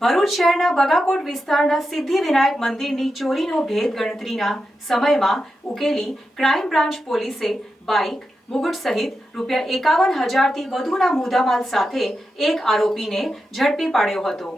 ભરૂચ શહેરના બગાકોટ વિસ્તારના સિદ્ધિવિનાયક મંદિરની ચોરીનો ભેદ ગણતરીના સમયમાં ઉકેલી ક્રાઇમ બ્રાન્ચ પોલીસે બાઇક, મુગટ સહિત ₹51,000થી વધુના મુદ્દામાલ સાથે એક આરોપીને ઝડપી પાડ્યો હતો।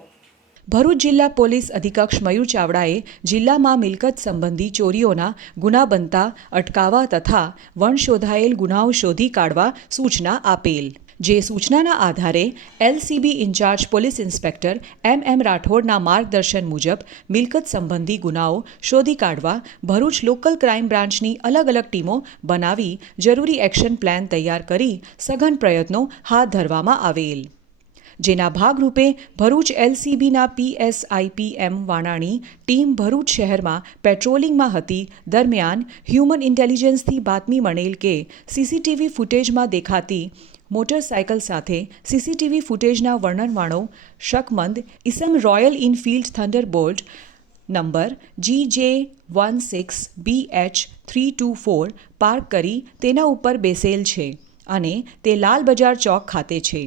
ભરૂચ જિલ્લા પોલીસ અધિક્ષક મયુર ચાવડાએ જિલ્લામાં મિલકત સંબંધી ચોરીઓના ગુના બનતા અટકાવવા તથા વણશોધાયેલ ગુનાઓ શોધી કાઢવા સૂચના આપેલ। જે સૂચનાના આધારે LCB incharge police inspector MM રાઠોડના માર્ગદર્શન મુજબ મિલકત સંબંધી ગુનાઓ શોધી કાઢવા ભરૂચ લોકલ ક્રાઇમ બ્રાન્ચની અલગ અલગ ટીમો બનાવી જરૂરી એક્શન પ્લાન તૈયાર કરી સઘન પ્રયત્નો હાથ ધરવામાં આવેલ। જેના ભાગરૂપે ભરૂચ LCBના PSIPM વાણાની ટીમ ભરૂચ શહેરમાં પેટ્રોલિંગમાં હતી દરમિયાન હ્યુમન ઇન્ટેલિજન્સથી બાતમી મળેલ કે CCTV ફૂટેજમાં દેખાતી મોટરસાયકલ સાથે CCTV ફૂટેજના વર્ણનવાળો શકમંદ ઇસમ Royal Enfield Thunderbolt number GJ16BH324 park કરી તેના ઉપર બેસેલ છે અને તે લાલ બજાર ચોક ખાતે છે।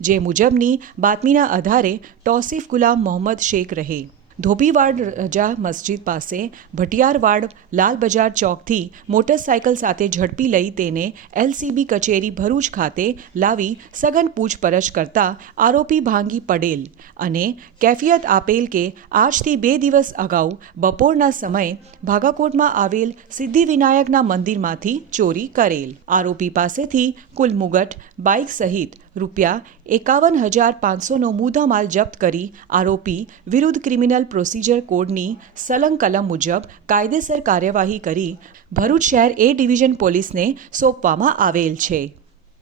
જે મુજબની બાતમીના આધારે તૌસીફ ગુલામ મોહમ્મદ શેખ રહે ધોબીવાડ રજા મસ્જિદ પાસે ભટિયારવાડ લાલ બજાર ચોકથી મોટરસાયકલ સાથે ઝડપી લઈ તેને LCB કચેરી ભરૂચ ખાતે લાવી સઘન પૂછપરછ કરતા આરોપી ભાંગી પડેલ અને કેફિયત આપેલ કે આજથી 2 દિવસ અગાઉ બપોરના સમયે ભાગાકોટમાં આવેલ સિદ્ધિવિનાયકના મંદિરમાંથી ચોરી કરેલ। આરોપી પાસેથી કુલ મુગટ, બાઇક સહિત ₹51,500નો મુદ્દામાલ જપ્ત કરી આરોપી વિરુદ્ધ ક્રિમિનલ પ્રોસિજર કોડની સલંગ કલમ મુજબ કાયદેસર કાર્યવાહી કરી ભરૂચ શહેર A ડિવિઝન પોલીસને સોંપવામાં આવેલ છે।